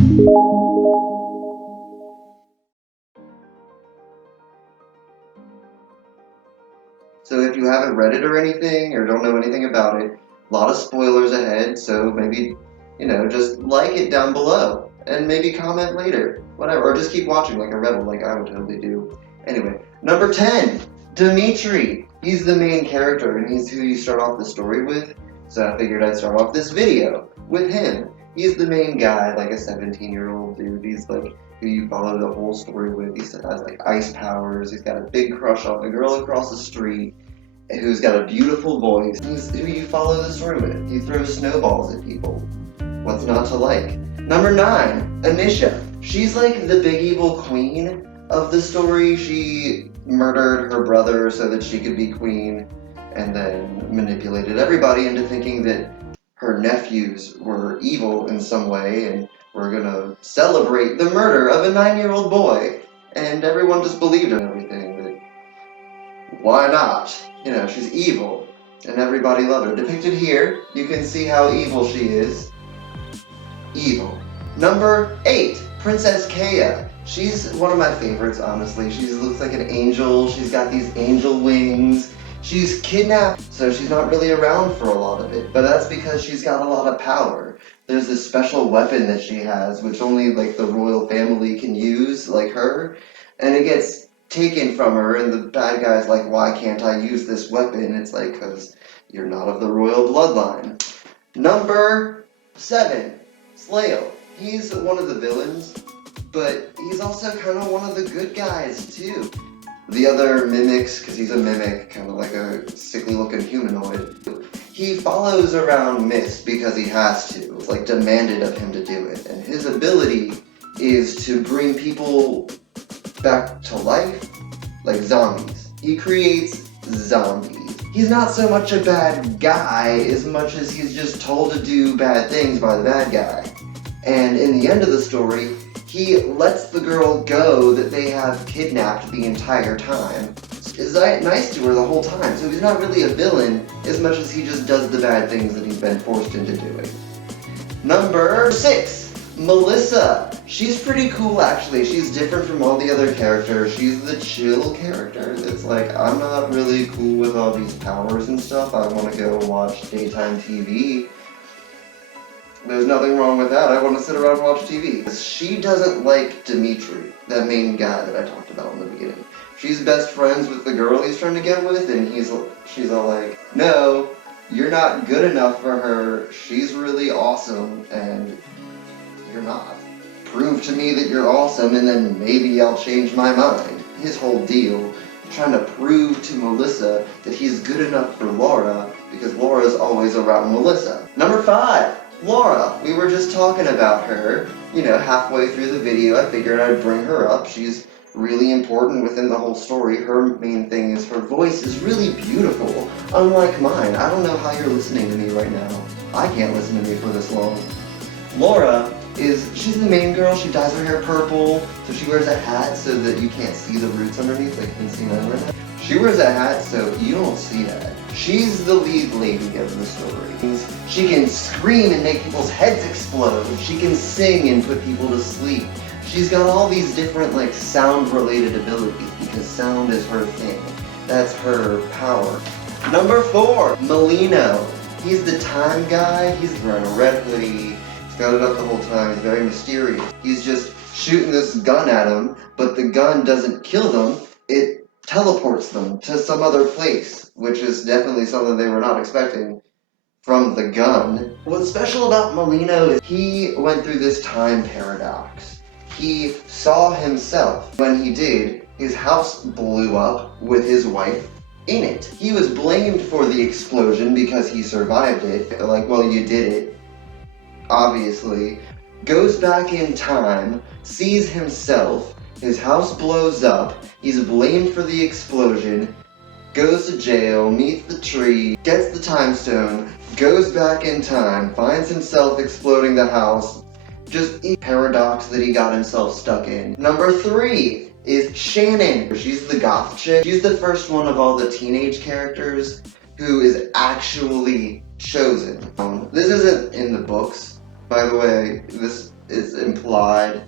So if you haven't read it or anything, or don't know anything about it, a lot of spoilers ahead, so maybe, just like it down below, and maybe comment later, whatever, or just keep watching like a rebel, like I would totally do. Anyway, number 10, Dimitri. He's the main character, and he's who you start off the story with, so I figured I'd start off this video with him. He's the main guy, like a 17-year-old dude. He's like who you follow the whole story with. He has like ice powers. He's got a big crush on the girl across the street who's got a beautiful voice. He's who you follow the story with. He throws snowballs at people. What's not to like? Number 9, Anisha. She's like the big evil queen of the story. She murdered her brother so that she could be queen, and then manipulated everybody into thinking that her nephews were evil in some way, and were gonna celebrate the murder of a 9-year-old boy. And everyone just believed her and everything, that why not? She's evil, and everybody loved her. Depicted here, you can see how evil she is. Evil. Number 8, Princess Kaya. She's one of my favorites, honestly. She looks like an angel. She's got these angel wings. She's kidnapped, so she's not really around for a lot of it, but that's because she's got a lot of power. There's this special weapon that she has, which only like the royal family can use, like her, and it gets taken from her, and the bad guy's like, why can't I use this weapon? It's like, because you're not of the royal bloodline. Number 7, Slayo. He's one of the villains, but he's also kind of one of the good guys too. The other mimics, because he's a mimic, kind of like a sickly looking humanoid, he follows around Mist because he has to. It's like demanded of him to do it. And his ability is to bring people back to life, like zombies. He creates zombies. He's not so much a bad guy as much as he's just told to do bad things by the bad guy. And in the end of the story, he lets the girl go that they have kidnapped the entire time. Is nice to her the whole time, so he's not really a villain as much as he just does the bad things that he's been forced into doing. Number 6, Melissa. She's pretty cool, actually. She's different from all the other characters. She's the chill character. It's like, I'm not really cool with all these powers and stuff. I want to go watch daytime TV. There's nothing wrong with that. I want to sit around and watch TV. She doesn't like Dimitri, that main guy that I talked about in the beginning. She's best friends with the girl he's trying to get with, and she's all like, no, you're not good enough for her. She's really awesome, and you're not. Prove to me that you're awesome, and then maybe I'll change my mind. His whole deal, trying to prove to Melissa that he's good enough for Laura, because Laura's always around Melissa. Number 5. Laura, we were just talking about her, halfway through the video. I figured I'd bring her up. She's really important within the whole story. Her main thing is her voice is really beautiful, unlike mine. I don't know how you're listening to me right now. I can't listen to me for this long. Laura she's the main girl. She dyes her hair purple, so she wears a hat so that you can't see the roots underneath, like you can see mine right now. She wears a hat so you don't see that. She's the lead lady of the story. She can scream and make people's heads explode. She can sing and put people to sleep. She's got all these different sound-related abilities because sound is her thing. That's her power. Number 4, Melino. He's the time guy. He's wearing a red hoodie. He's got it up the whole time. He's very mysterious. He's just shooting this gun at them, but the gun doesn't kill them. It teleports them to some other place, which is definitely something they were not expecting from the gun. What's special about Melino is he went through this time paradox. He saw himself. When he did, his house blew up with his wife in it. He was blamed for the explosion because he survived it. Like, well, you did it, obviously. Goes back in time, sees himself, his house blows up, he's blamed for the explosion, goes to jail, meets the tree, gets the time stone, goes back in time, finds himself exploding the house. Just a paradox that he got himself stuck in. Number 3 is Shannon. She's the goth chick. She's the first one of all the teenage characters who is actually chosen. This isn't in the books, by the way. This is implied.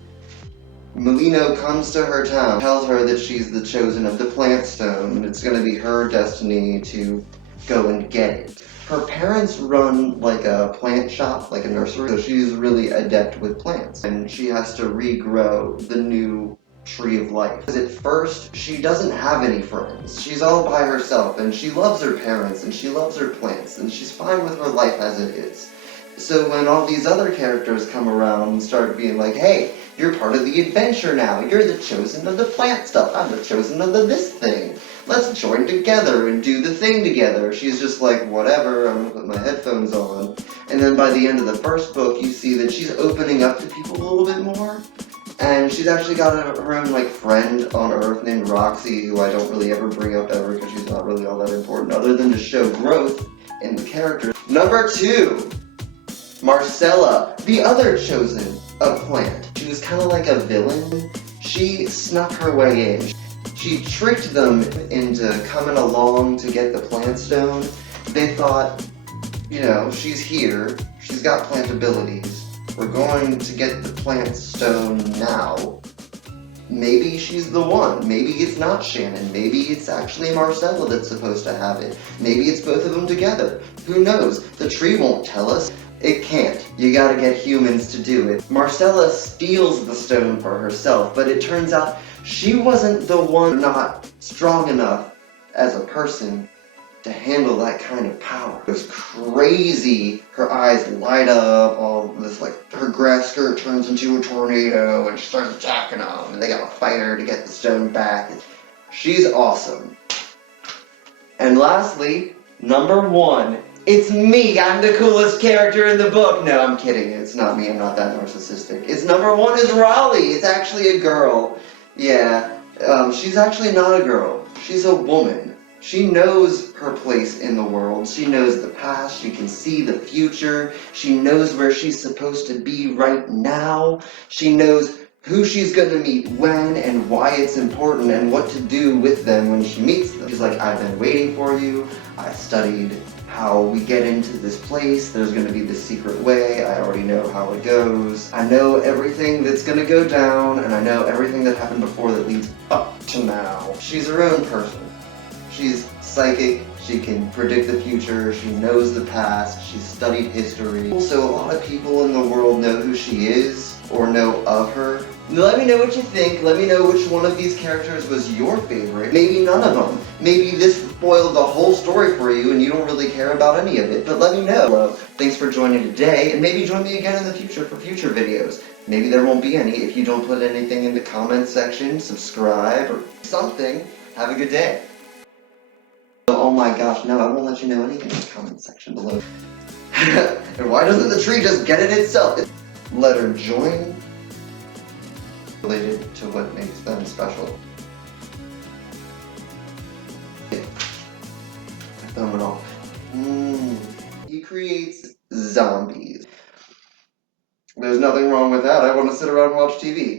Melino comes to her town, tells her that she's the chosen of the plant stone, and it's going to be her destiny to go and get it. Her parents run like a plant shop, like a nursery, so she's really adept with plants, and she has to regrow the new tree of life. Because at first, she doesn't have any friends. She's all by herself, and she loves her parents, and she loves her plants, and she's fine with her life as it is. So when all these other characters come around and start being like, hey, you're part of the adventure now, you're the chosen of the plant stuff, I'm the chosen of the this thing, let's join together and do the thing together. She's just like, whatever, I'm gonna put my headphones on. And then by the end of the first book, you see that she's opening up to people a little bit more. And she's actually got her own like friend on Earth named Roxy, who I don't really ever bring up ever because she's not really all that important, other than to show growth in the character. Number 2. Marcella, the other chosen of plant. She was kind of like a villain. She snuck her way in. She tricked them into coming along to get the plant stone. They thought, you know, she's here, she's got plant abilities, we're going to get the plant stone now. Maybe she's the one. Maybe it's not Shannon. Maybe it's actually Marcella that's supposed to have it. Maybe it's both of them together. Who knows? The tree won't tell us. It can't. You gotta get humans to do it. Marcella steals the stone for herself, but it turns out she wasn't the one not strong enough as a person to handle that kind of power. It was crazy. Her eyes light up, all this, like, her grass skirt turns into a tornado and she starts attacking them, and they gotta fight her to get the stone back. She's awesome. And lastly, number 1. It's me, I'm the coolest character in the book. No, I'm kidding, it's not me, I'm not that narcissistic. It's number 1 is Raleigh, it's actually a girl. Yeah, she's actually not a girl, she's a woman. She knows her place in the world, she knows the past, she can see the future, she knows where she's supposed to be right now, she knows who she's gonna meet when and why it's important and what to do with them when she meets them. She's like, I've been waiting for you, I studied how we get into this place, there's going to be this secret way, I already know how it goes. I know everything that's going to go down, and I know everything that happened before that leads up to now. She's her own person. She's psychic, she can predict the future, she knows the past, she's studied history. So a lot of people in the world know who she is, or know of her. Let me know what you think. Let me know which one of these characters was your favorite. Maybe none of them. Maybe this spoiled the whole story for you and you don't really care about any of it, but let me know. Well, thanks for joining today, and maybe join me again in the future for future videos. Maybe there won't be any if you don't put anything in the comment section, subscribe, or something. Have a good day. Oh my gosh, no, I won't let you know anything in the comment section below. And why doesn't the tree just get it itself? Let her join. Related to what makes them special. Thumb it off. He creates zombies. There's nothing wrong with that. I want to sit around and watch TV.